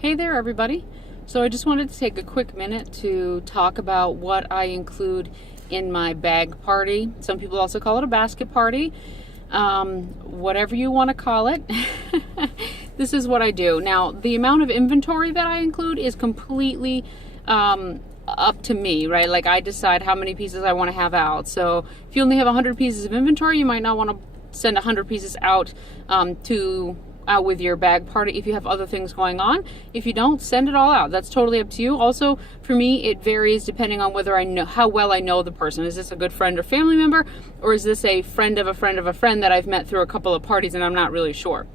Hey there, everybody. So I just wanted to take a quick minute to talk about what I include in my bag party. Some people also call it a basket party. Whatever you want to call it. This is what I do. Now, the amount of inventory that I include is completely up to me, right? Like, I decide how many pieces I want to have out. So if you only have 100 pieces of inventory, you might not want to send 100 pieces out out with your bag party if you have other things going on. If you don't, send it all out. That's totally up to you. Also, for me, it varies depending on whether I know how well I know the person. Is this a good friend or family member, or is this a friend of a friend of a friend that I've met through a couple of parties and I'm not really sure?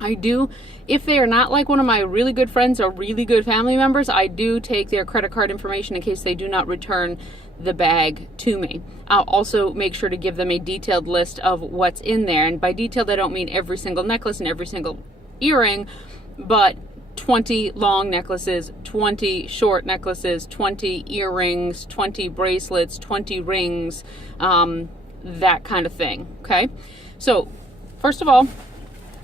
I do, if they are not like one of my really good friends or really good family members, I do take their credit card information in case they do not return the bag to me. I'll also make sure to give them a detailed list of what's in there. And by detailed, I don't mean every single necklace and every single earring, but 20 long necklaces, 20 short necklaces, 20 earrings, 20 bracelets, 20 rings, that kind of thing, okay? So, first of all,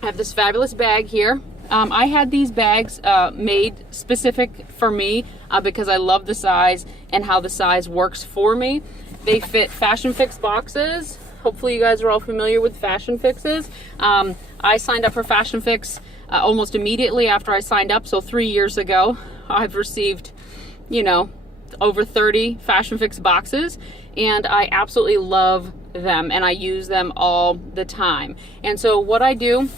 I have this fabulous bag here. I had these bags made specific for me because I love the size and how the size works for me. They fit Fashion Fix boxes. Hopefully you guys are all familiar with Fashion Fixes. I signed up for Fashion Fix almost immediately after I signed up, so 3 years ago. I've received, over 30 Fashion Fix boxes, and I absolutely love them, and I use them all the time. And so what I do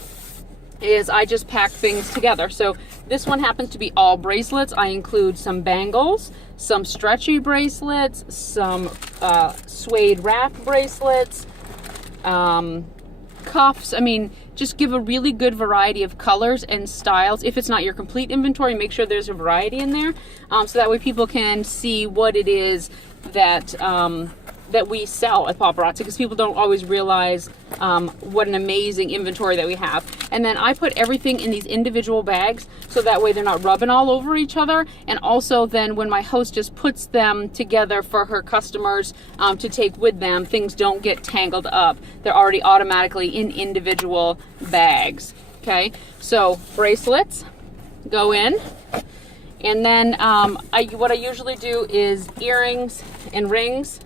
is I just pack things together. So this one happens to be all bracelets. I include some bangles, some stretchy bracelets, some suede wrap bracelets, cuffs. I mean, just give a really good variety of colors and styles. If it's not your complete inventory, make sure there's a variety in there, so that way people can see what it is that that we sell at Paparazzi, because people don't always realize what an amazing inventory that we have. And then I put everything in these individual bags so that way they're not rubbing all over each other. And also then when my hostess puts them together for her customers to take with them, things don't get tangled up. They're already automatically in individual bags. Okay, so bracelets go in. And then what I usually do is earrings and rings.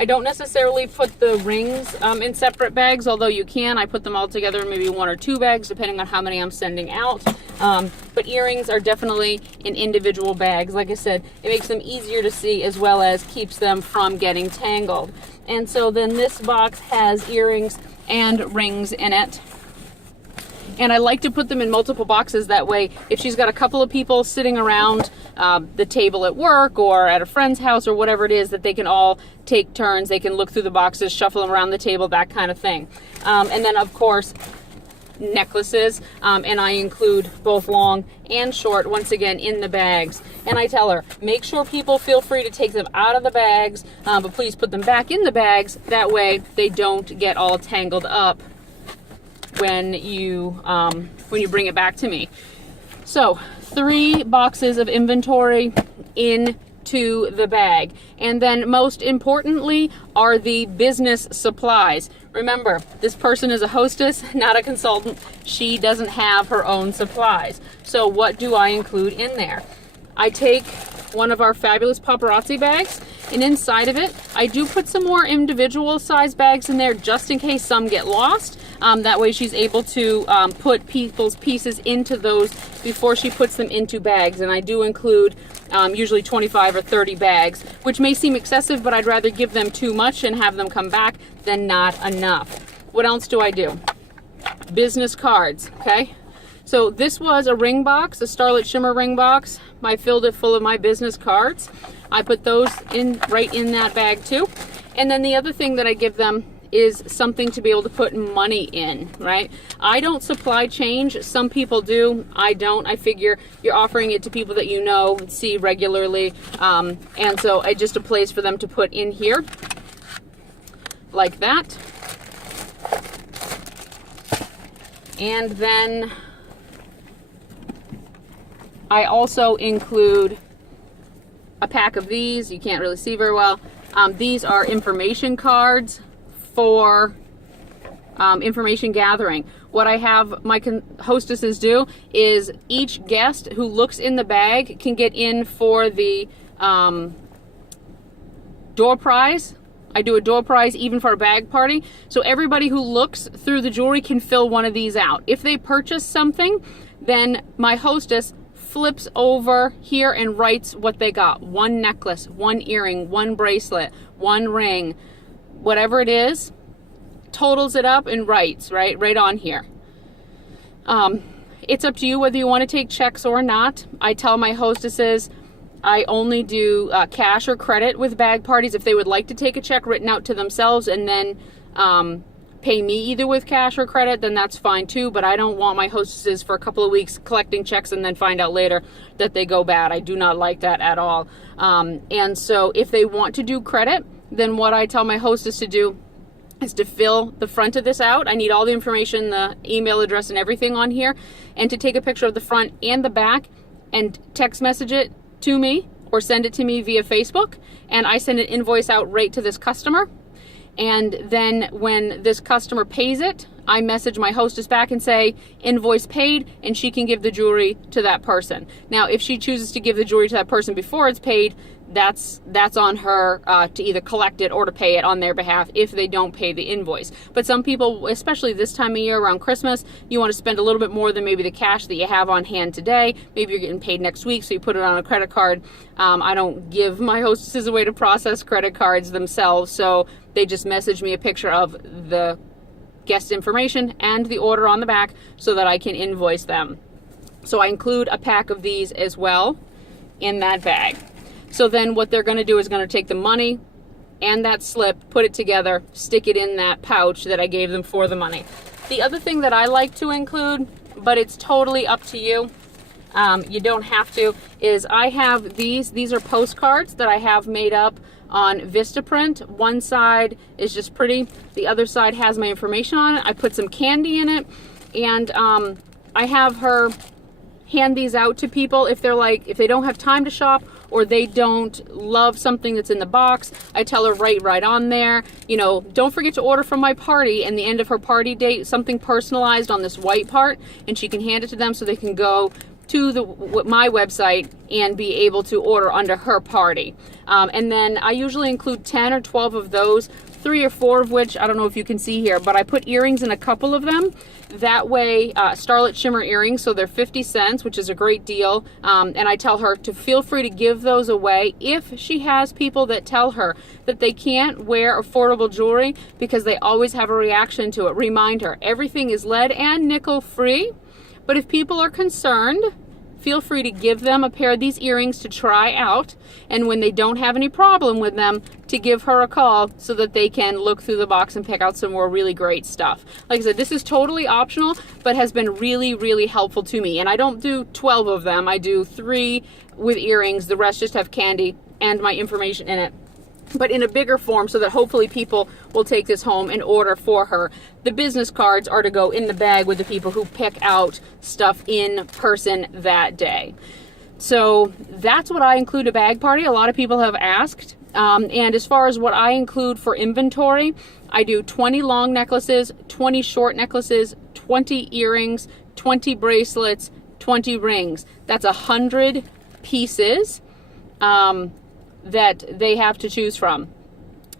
I don't necessarily put the rings in separate bags, although you can. I put them all together in maybe 1 or 2 bags, depending on how many I'm sending out. But earrings are definitely in individual bags. Like I said, it makes them easier to see as well as keeps them from getting tangled. And so then this box has earrings and rings in it. And I like to put them in multiple boxes. That way, if she's got a couple of people sitting around the table at work or at a friend's house or whatever it is, that they can all take turns. They can look through the boxes, shuffle them around the table, that kind of thing. And then, of course, necklaces. And I include both long and short, once again, in the bags. And I tell her, make sure people feel free to take them out of the bags, but please put them back in the bags. That way, they don't get all tangled up when you bring it back to me. So 3 boxes of inventory into the bag. And then most importantly are the business supplies. Remember, this person is a hostess, not a consultant. She doesn't have her own supplies. So what do I include in there? I take one of our fabulous Paparazzi bags, and inside of it, I do put some more individual size bags in there just in case some get lost. That way she's able to put people's pieces into those before she puts them into bags. And I do include usually 25 or 30 bags, which may seem excessive, but I'd rather give them too much and have them come back than not enough. What else do I do? Business cards, okay? So this was a ring box, a Starlit Shimmer ring box. I filled it full of my business cards. I put those in right in that bag too. And then the other thing that I give them is something to be able to put money in, right? I don't supply change. Some people do. I don't. I figure you're offering it to people that you know and see regularly. And so it's just a place for them to put in here like that. And then I also include a pack of these. You can't really see very well. These are information cards for information gathering. What I have my hostesses do is each guest who looks in the bag can get in for the door prize. I do a door prize even for a bag party. So everybody who looks through the jewelry can fill one of these out. If they purchase something, then my hostess flips over here and writes what they got. One necklace, one earring, one bracelet, one ring, whatever it is, totals it up and writes right on here. It's up to you whether you want to take checks or not. I tell my hostesses I only do cash or credit with bag parties. If they would like to take a check written out to themselves and then pay me either with cash or credit, then that's fine too. But I don't want my hostesses for a couple of weeks collecting checks and then find out later that they go bad. I do not like that at all. And so if they want to do credit, then what I tell my hostess to do is to fill the front of this out. I need all the information, the email address and everything on here, and to take a picture of the front and the back and text message it to me or send it to me via Facebook, and I send an invoice out right to this customer. And then when this customer pays it, I message my hostess back and say invoice paid, and she can give the jewelry to that person. Now if she chooses to give the jewelry to that person before it's paid, that's on her to either collect it or to pay it on their behalf if they don't pay the invoice. But some people, especially this time of year around Christmas, you want to spend a little bit more than maybe the cash that you have on hand today. Maybe you're getting paid next week, so you put it on a credit card. I don't give my hostesses a way to process credit cards themselves, so they just message me a picture of the guest information and the order on the back so that I can invoice them. So I include a pack of these as well in that bag. So then what they're going to do is going to take the money and that slip, put it together, stick it in that pouch that I gave them for the money. The other thing that I like to include, but it's totally up to you, you don't have to, is I have these are postcards that I have made up on Vistaprint. One side is just pretty, the other side has my information on it. I put some candy in it, and I have her hand these out to people if they don't have time to shop or they don't love something that's in the box. I tell her right on there, don't forget to order from my party, and the end of her party date, something personalized on this white part, and she can hand it to them so they can go to my website and be able to order under her party. And then I usually include 10 or 12 of those, 3 or 4 of which, I don't know if you can see here, but I put earrings in a couple of them. That way, Starlit Shimmer earrings, so they're 50 cents, which is a great deal. And I tell her to feel free to give those away if she has people that tell her that they can't wear affordable jewelry because they always have a reaction to it. Remind her, everything is lead and nickel free. But if people are concerned, feel free to give them a pair of these earrings to try out, and when they don't have any problem with them, to give her a call so that they can look through the box and pick out some more really great stuff. Like I said, this is totally optional, but has been really helpful to me. And I don't do 12 of them. I do 3 with earrings. The rest just have candy and my information in it, but in a bigger form so that hopefully people will take this home and order for her. The business cards are to go in the bag with the people who pick out stuff in person that day. So that's what I include a bag party. A lot of people have asked. And as far as what I include for inventory, I do 20 long necklaces, 20 short necklaces, 20 earrings, 20 bracelets, 20 rings. That's 100 pieces that they have to choose from.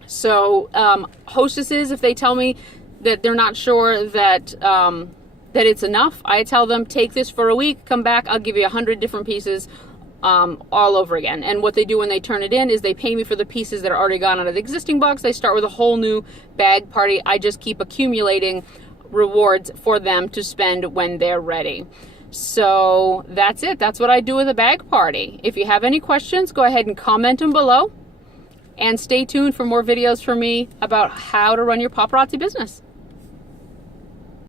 So hostesses, if they tell me that they're not sure that that it's enough, I tell them, take this for a week, come back, I'll give you 100 different pieces all over again. And what they do when they turn it in is they pay me for the pieces that are already gone out of the existing box. They start with a whole new bag party. I just keep accumulating rewards for them to spend when they're ready. So that's it. That's what I do with a bag party. If you have any questions, go ahead and comment them below. And stay tuned for more videos from me about how to run your paparazzi business.